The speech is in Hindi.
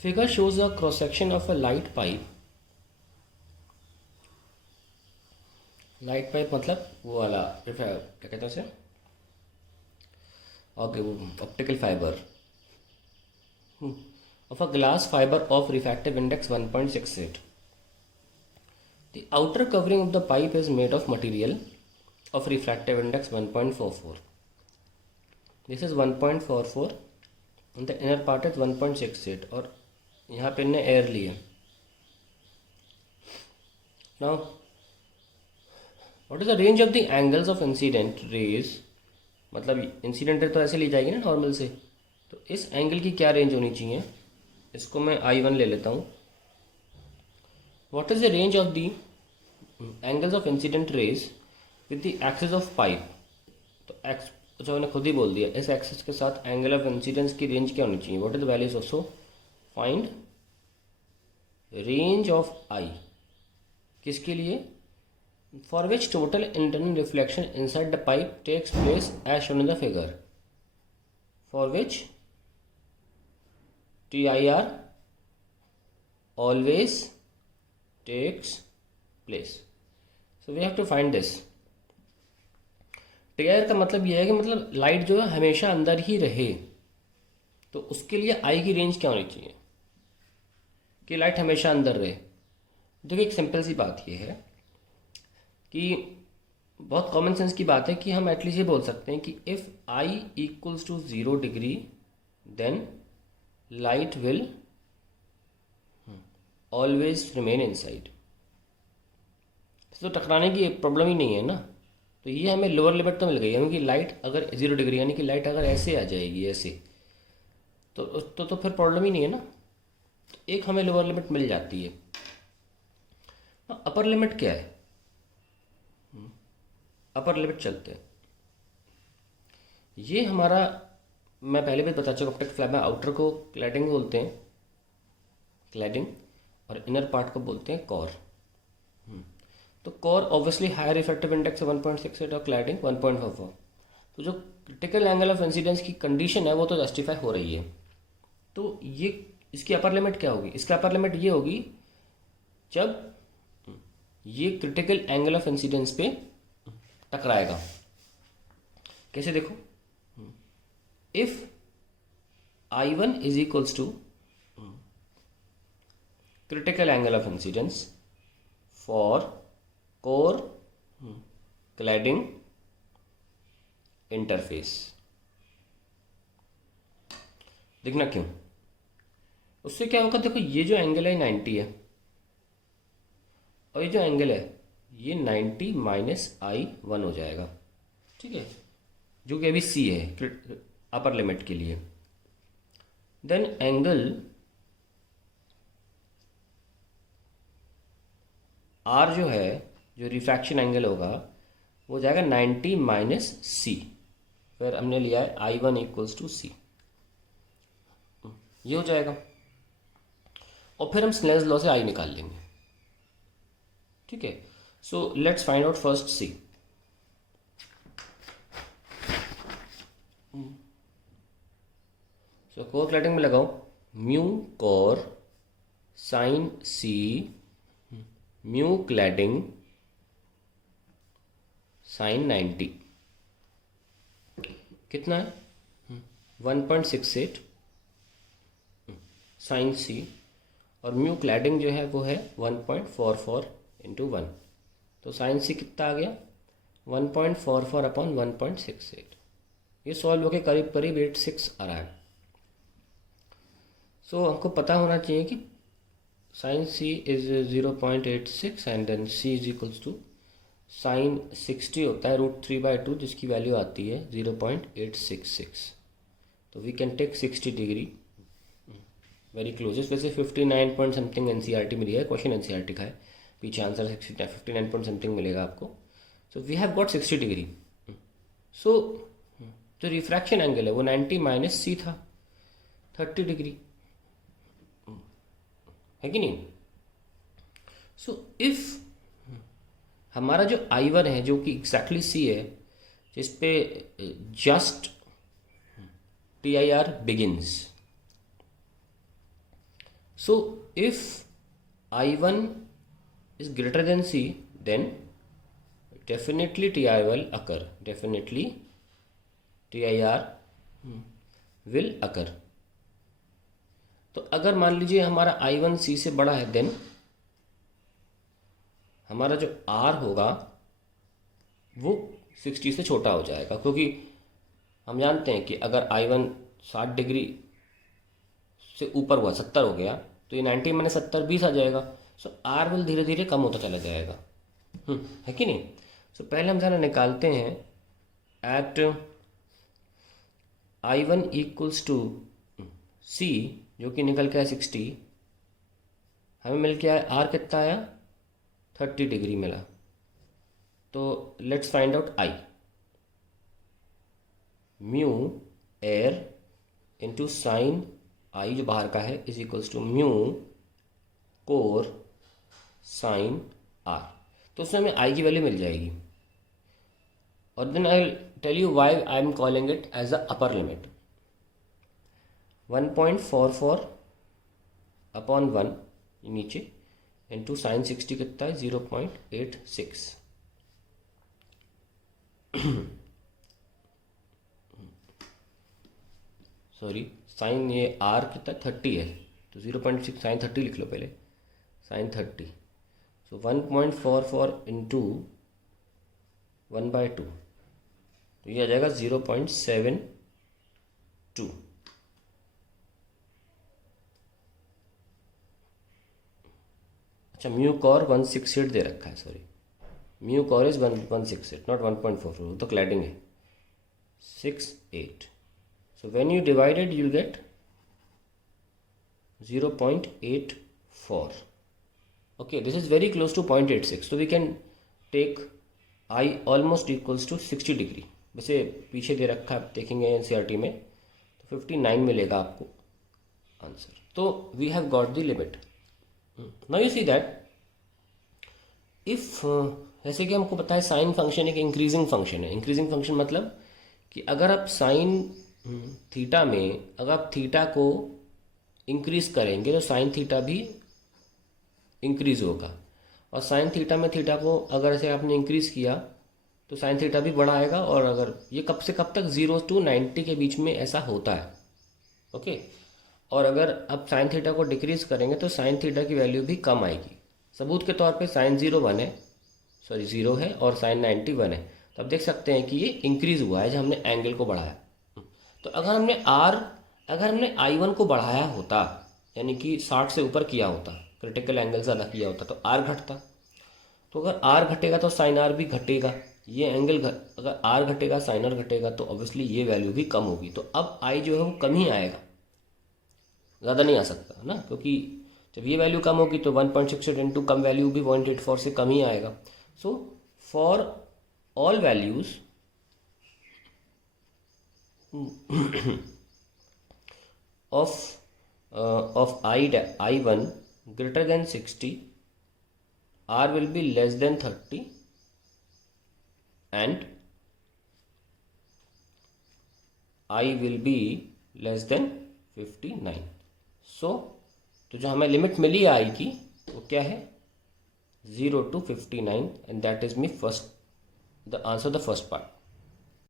Figure shows a cross section of a light pipe. Light pipe मतलब वो वाला क्या कहते हैं उसे, ओके, वो optical fibre of a glass fiber of refractive index 1.68. The outer covering of the pipe is made of material of refractive index 1.44. This is 1.44 and the inner part is 1.68 और यहाँ पे इन्हें एयर लिए. Now what is the range of the angles of incident rays? मतलब इंसिडेंट रे तो ऐसे ली जाएगी ना नॉर्मल से, तो इस एंगल की क्या रेंज होनी चाहिए, इसको मैं I1 ले लेता हूँ. What is the range of the angles of incident rays with the axis of pipe? तो एक्स, जो मैंने खुद ही बोल दिया, इस एक्सिस के साथ एंगल ऑफ इंसिडेंस की रेंज क्या होनी चाहिए. What is the values also find range of I, किसके लिए, for which total internal reflection inside the pipe takes place as shown in the figure, for which TIR always takes place. So we have to find this. TIR का मतलब यह है कि मतलब लाइट जो है हमेशा अंदर ही रहे, तो उसके लिए आई की रेंज क्या होनी चाहिए कि लाइट हमेशा अंदर रहे. देखिए एक सिंपल सी बात यह है कि बहुत कॉमन सेंस की बात है कि हम एटलीस्ट ये बोल सकते हैं कि if I equals to 0 degree then light will always remain inside. तो टकराने की प्रॉब्लम ही नहीं है ना. तो ये हमें लोअर लिमिट तो मिल गई है, क्योंकि लाइट अगर 0 डिग्री यानी कि लाइट अगर ऐसे आ जाएगी ऐसे, तो फिर प्रॉब्लम ही नहीं है ना. तो एक हमें लोअर लिमिट मिल जाती है. अपर लिमिट क्या है, अपर लिमिट चलते हैं. ये हमारा, मैं पहले भी बता चुका, ऑप्टिक फ्लैप में आउटर को क्लैडिंग बोलते हैं, क्लैडिंग, और इनर पार्ट को बोलते हैं कोर. तो core obviously higher refractive index 1.68 और क्लैडिंग 1.44. तो जो क्रिटिकल एंगल ऑफ इंसिडेंस की कंडीशन है वो तो जस्टिफाई हो रही है. तो ये इसकी अपर लिमिट क्या होगी, इसकी अपर लिमिट ये होगी जब ये क्रिटिकल एंगल ऑफ इंसिडेंस पे टकराएगा. कैसे देखो, if I1 is equals to critical angle of incidence for core cladding interface. देखना क्यों, उससे क्या होगा, देखो ये जो एंगल है 90 है और ये जो एंगल है ये 90 माइनस I1 हो जाएगा. ठीक है, जो कि अभी C है अपर लिमिट के लिए. देन एंगल R जो है, जो रिफ्रैक्शन एंगल होगा वो जाएगा 90 माइनस C, फिर हमने लिया है I1 इक्वल्स टू C, ये हो जाएगा. और फिर हम स्नेल्स लॉ से I निकाल लेंगे. ठीक है, so let's find out first C. तो कोर क्लैडिंग में लगाओ mu core sine C mu cladding sine 90. कितना है 1.68 साइन C, और म्यू क्लैडिंग जो है वो है 1.44 इंटू 1. तो साइन C कितना आ गया 1.44 अपॉन 1.68. ये सॉल्व होकर करीब करीब 86 आ रहा है. सो हमको पता होना चाहिए कि sine C is 0.86 and then C is equals to sine 60 होता है √3/2, जिसकी वैल्यू आती है 0.866. तो we can take 60 degree, very closest. वैसे 59 पॉइंट समथिंग NCERT में दिया है, क्वेश्चन NCERT का है, पीछे आंसर 59 पॉइंट समथिंग मिलेगा आपको. So we have got 60 degree. So जो रिफ्रैक्शन एंगल है वो 90 माइनस C था, 30 डिग्री है कि नहीं. सो इफ हमारा जो I1 है जो कि एग्जैक्टली C है, जिस पे just TIR begins, So if I1 is greater than C, then definitely TIR will occur. Definitely TIR will occur. तो अगर मान लीजिए हमारा I1 C से बड़ा है, देन हमारा जो R होगा वो 60 से छोटा हो जाएगा, क्योंकि हम जानते हैं कि अगर I1 60 डिग्री से ऊपर हुआ, 70 हो गया, तो ये 90 माइनस 70 20 आ जाएगा. सो R विल धीरे धीरे कम होता चला जाएगा. है कि नहीं? सो पहले हम जरा निकालते हैं eight I1 equals to C, जो कि निकल के आया 60. हमें मिल के आया R कितना आया? 30 डिग्री मिला. तो let's find out I. Mu air into sine I जो बाहर का है is equals to mu core sine R. तो उसमें हमें I की वैल्यू मिल जाएगी. और then I will tell you why I am calling it as a upper limit. 1.44 upon 1 नीचे इंटू साइन 60 कितना है? 0.86. सॉरी, साइन ये R कितना 30 है, तो 0.6 साइन 30 लिख लो पहले. साइन 30, सो 1.44 इंटू 1/2, तो ये आ जाएगा 0.72. अच्छा, म्यू कॉर 168 दे रखा है. Sorry, mu core is 168 not 1.44, तो क्लैडिंग है 68. So when you divide it, you'll get 0.84. Okay, this is very close to 0.86. So we can take I almost equals to 60 degree. वैसे पीछे दे रखा है, देखेंगे NCERT में, तो 59 मिलेगा आपको आंसर. तो we have got the limit. Now you see that if जैसे कि हमको पता है साइन फंक्शन एक इंक्रीजिंग फंक्शन है. इंक्रीजिंग फंक्शन मतलब कि अगर आप साइन थीटा में अगर आप थीटा को इंक्रीज करेंगे तो साइन थीटा भी इंक्रीज होगा, और साइन थीटा में थीटा को अगर ऐसे आपने इंक्रीज किया तो साइन थीटा भी बढ़ा आएगा. और अगर ये कब से कब तक 0 to 90 के बीच में ऐसा होता है. ओके, और अगर आप साइन थीटा को डिक्रीज करेंगे तो साइन थीटा की वैल्यू भी कम आएगी. सबूत के तौर पे साइन 0 1 है, सॉरी 0 है, और साइन 90 1 है. तो आप देख सकते हैं कि ये इंक्रीज हुआ है जब हमने एंगल को बढ़ाया. तो अगर हमने I1 को बढ़ाया होता, यानी कि 60 से ऊपर किया होता, क्रिटिकल एंगल ज़्यादा किया होता, तो R घटता. तो अगर R घटेगा तो साइन R भी घटेगा. ये एंगल अगर R घटेगा साइन R घटेगा तो ऑब्वियसली ये वैल्यू भी कम होगी. तो अब I जो है वो कम ही आएगा, ज़्यादा नहीं आ सकता ना, क्योंकि जब ये वैल्यू कम होगी तो 1.68 इंटू कम वैल्यू भी 0.84 से कम ही आएगा. So for all values of I1 greater than 60, R will be less than 30 and I will be less than 59. So तो जो हमें लिमिट मिली है I की वो क्या है? 0 to 59, and that is me first the answer the first part.